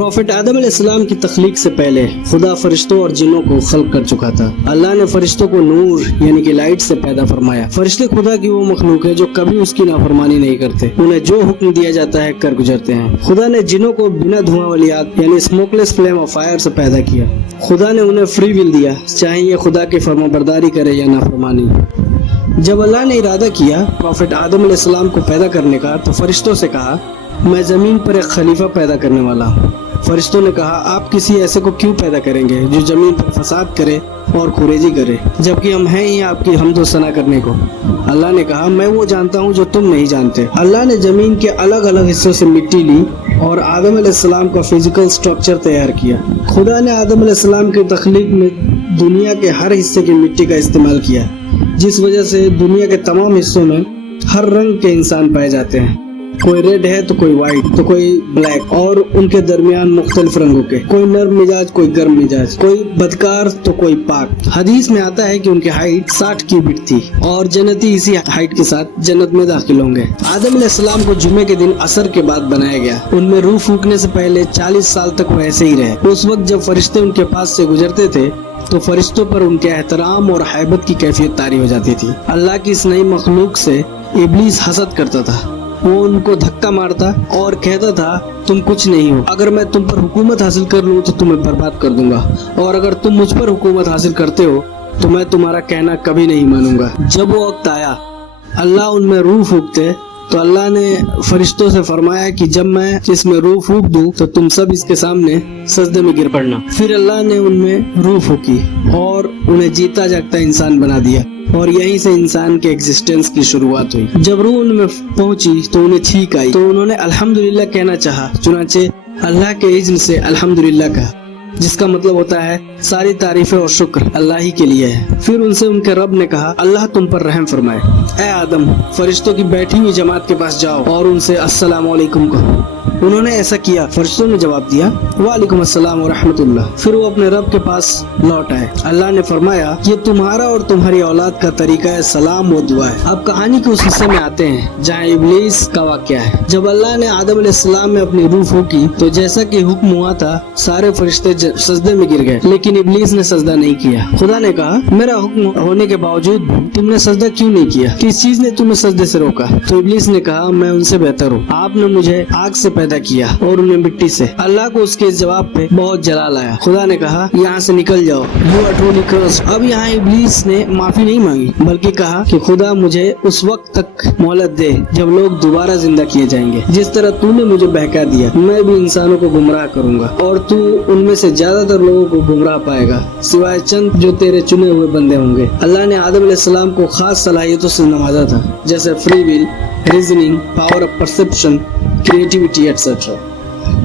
Profit آدم علیہ السلام کی تخلیق سے پہلے خدا فرشتوں اور جنوں کو خلق کر چکا تھا۔ اللہ نے فرشتوں کو نور یعنی کہ لائٹ سے پیدا فرمایا۔ فرشتے خدا کی وہ مخلوق ہے جو کبھی اس کی نافرمانی نہیں کرتے، انہیں جو حکم دیا جاتا ہے کر گزرتے ہیں۔ خدا نے جنوں کو بنا دھواں والی آگ یعنی اسموکلیس فلیم آف فائر سے پیدا کیا۔ خدا نے انہیں فری ول دیا، چاہے یہ خدا کی فرما برداری کرے یا نافرمانی۔ جب اللہ نے ارادہ کیا پروفٹ آدم علیہ السلام کو پیدا کرنے کا تو فرشتوں سے کہا، میں زمین پر ایک خلیفہ پیدا کرنے والا ہوں۔ فرشتوں نے کہا، آپ کسی ایسے کو کیوں پیدا کریں گے جو زمین پر فساد کرے اور خوریزی کرے، جبکہ ہم ہیں ہی آپ کی حمد و ثنا کرنے کو۔ اللہ نے کہا، میں وہ جانتا ہوں جو تم نہیں جانتے۔ اللہ نے زمین کے الگ الگ حصوں سے مٹی لی اور آدم علیہ السلام کا فزیکل سٹرکچر تیار کیا۔ خدا نے آدم علیہ السلام کی تخلیق میں دنیا کے ہر حصے کی مٹی کا استعمال کیا، جس وجہ سے دنیا کے تمام حصوں میں ہر رنگ کے انسان پائے جاتے ہیں۔ کوئی ریڈ ہے تو کوئی وائٹ تو کوئی بلیک، اور ان کے درمیان مختلف رنگوں کے، کوئی نرم مزاج کوئی گرم مزاج، کوئی بدکار تو کوئی پاک۔ حدیث میں آتا ہے کہ ان کی ہائٹ 60 کیوبٹ تھی اور جنتی اسی ہائٹ کے ساتھ جنت میں داخل ہوں گے۔ آدم علیہ السلام کو جمعے کے دن عصر کے بعد بنایا گیا۔ ان میں روح پھونکنے سے پہلے 40 سال تک وہ ایسے ہی رہے۔ اس وقت جب فرشتے ان کے پاس سے گزرتے تھے تو فرشتوں پر ان کے احترام اور ہیبت کی کیفیت طاری ہو جاتی تھی۔ اللہ کی اس نئی مخلوق سے ابلیس حسد کرتا تھا۔ وہ ان کو دھکا مارتا اور کہتا تھا، تم کچھ نہیں ہو، اگر میں تم پر حکومت حاصل کر لوں تو تمہیں برباد کر دوں گا، اور اگر تم مجھ پر حکومت حاصل کرتے ہو تو میں تمہارا کہنا کبھی نہیں مانوں گا۔ جب وہ وقت آیا اللہ ان میں روح پھونکتے تو اللہ نے فرشتوں سے فرمایا کہ جب میں اس میں روح پھونک دوں تو تم سب اس کے سامنے سجدے میں گر پڑنا۔ پھر اللہ نے ان میں روح پھونکی اور انہیں جیتا جاگتا انسان بنا دیا، اور یہیں سے انسان کے ایگزسٹنس کی شروعات ہوئی۔ جب روح ان میں پہنچی تو انہیں چھینک آئی تو انہوں نے الحمدللہ کہنا چاہا، چنانچہ اللہ کے اذن سے الحمدللہ کہا، جس کا مطلب ہوتا ہے ساری تعریفیں اور شکر اللہ ہی کے لیے ہے۔ پھر ان سے ان کے رب نے کہا، اللہ تم پر رحم فرمائے۔ اے آدم، فرشتوں کی بیٹھی ہوئی جماعت کے پاس جاؤ اور ان سے السلام علیکم کہو۔ انہوں نے ایسا کیا۔ فرشتوں نے جواب دیا، وعلیکم السلام ورحمۃ اللہ۔ پھر وہ اپنے رب کے پاس لوٹ آئے۔ اللہ نے فرمایا، یہ تمہارا اور تمہاری اولاد کا طریقہ سلام و دعا ہے۔ اب کہانی کے اس حصے میں آتے ہیں جہاں ابلیس کا واقعہ ہے۔ جب اللہ نے آدم علیہ السلام میں اپنی روح پھونکی تو جیسا کہ حکم ہوا تھا سارے فرشتے سجدے میں گر گئے، لیکن ابلیس نے سجدہ نہیں کیا۔ خدا نے کہا، میرا حکم ہونے کے باوجود تم نے سجدہ کیوں نہیں کیا؟ کس چیز نے تمہیں سجدے سے روکا؟ تو ابلیس نے کہا، میں ان سے بہتر ہوں، آپ نے مجھے آگ سے پیدا کیا اور انہیں مٹی سے۔ اللہ کو اس کے جواب پہ بہت جلال آیا۔ خدا نے کہا، یہاں سے نکل جاؤ، یو آر ٹرولی کرسڈ۔ اب یہاں ابلیس نے معافی نہیں مانگی بلکہ کہا کہ خدا مجھے اس وقت تک مہلت دے جب لوگ دوبارہ زندہ کیے جائیں گے، جس طرح تو نے مجھے بہکا دیا میں بھی انسانوں کو گمراہ کروں گا، اور تو ان میں سے زیادہ تر لوگوں کو گمراہ پائے گا سوائے چند جو تیرے چنے ہوئے بندے ہوں گے۔ اللہ نے آدم علیہ السلام کو خاص صلاحیتوں سے نوازا تھا، جیسے free will, reasoning, power of perception, creativity etcetera.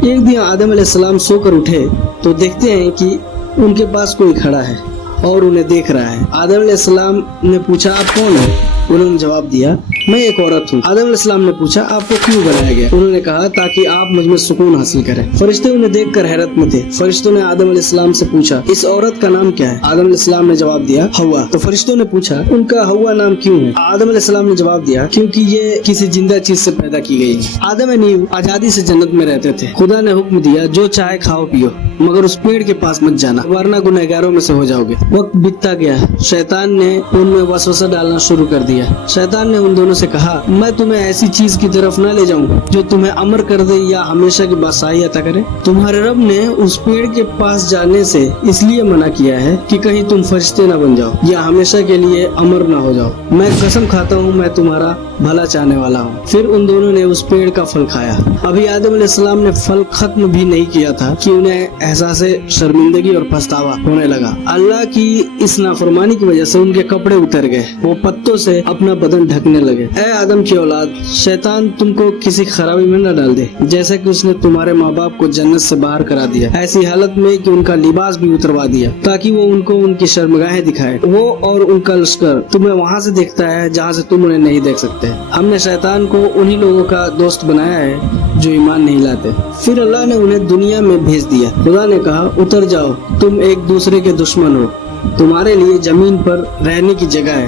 ایک دن آدم علیہ السلام سو کر اٹھے تو دیکھتے ہیں کہ ان کے پاس کوئی کھڑا ہے اور انہیں دیکھ رہا ہے۔ آدم علیہ السلام نے پوچھا، آپ کون ہیں؟ انہوں نے جواب دیا، میں ایک عورت ہوں۔ آدم علیہ السلام نے پوچھا، آپ کو کیوں بنایا گیا؟ انہوں نے کہا، تاکہ آپ مجھ میں سکون حاصل کریں۔ فرشتے انہیں دیکھ کر حیرت میں تھے۔ فرشتوں نے آدم علیہ السلام سے پوچھا، اس عورت کا نام کیا ہے؟ آدم علیہ السلام نے جواب دیا، ہوا۔ تو فرشتوں نے پوچھا، ان کا ہوا نام کیوں ہے؟ آدم علیہ السلام نے جواب دیا، کیونکہ یہ کسی زندہ چیز سے پیدا کی گئی ہے۔ آدم نیو آزادی سے جنت میں رہتے تھے۔ خدا نے حکم دیا، جو چاہے کھاؤ پیو، مگر اس پیڑ کے پاس مت جانا ورنہ گنہگاروں میں سے ہو جاؤ گے۔ وقت بیتتا گیا، شیطان نے ان میں وسوسہ ڈالنا شروع کر دیا۔ شیطان نے ان دونوں سے کہا، میں تمہیں ایسی چیز کی طرف نہ لے جاؤں جو تمہیں امر کر دے یا ہمیشہ کی بادشاہی عطا کرے۔ تمہارے رب نے اس پیڑ کے پاس جانے سے اس لیے منع کیا ہے کہ کہیں تم فرشتے نہ بن جاؤ یا ہمیشہ کے لیے امر نہ ہو جاؤ۔ میں قسم کھاتا ہوں میں تمہارا بھلا چاہنے والا ہوں۔ پھر ان دونوں نے اس پیڑ کا پھل کھایا۔ ابھی آدم علیہ السلام نے پھل ختم بھی نہیں کیا تھا کہ انہیں احساس شرمندگی اور پچھتاوا ہونے لگا۔ اللہ کی اس نافرمانی کی وجہ سے ان کے کپڑے اتر گئے، وہ پتوں سے اپنا بدن ڈھکنے لگے۔ اے آدم کی اولاد، شیطان تم کو کسی خرابی میں نہ ڈال دے جیسا کہ اس نے تمہارے ماں باپ کو جنت سے باہر کرا دیا، ایسی حالت میں کہ ان کا لباس بھی اتروا دیا تاکہ وہ ان کو ان کی شرمگاہیں دکھائے۔ وہ اور ان کا لشکر تمہیں وہاں سے دیکھتا ہے جہاں سے تم انہیں نہیں دیکھ سکتے۔ ہم نے شیطان کو انہی لوگوں کا دوست بنایا ہے جو ایمان نہیں لاتے۔ پھر اللہ نے انہیں دنیا میں بھیج دیا۔ خدا نے کہا، اتر جاؤ، تم ایک دوسرے کے دشمن ہو، تمہارے لیے زمین پر رہنے کی جگہ ہے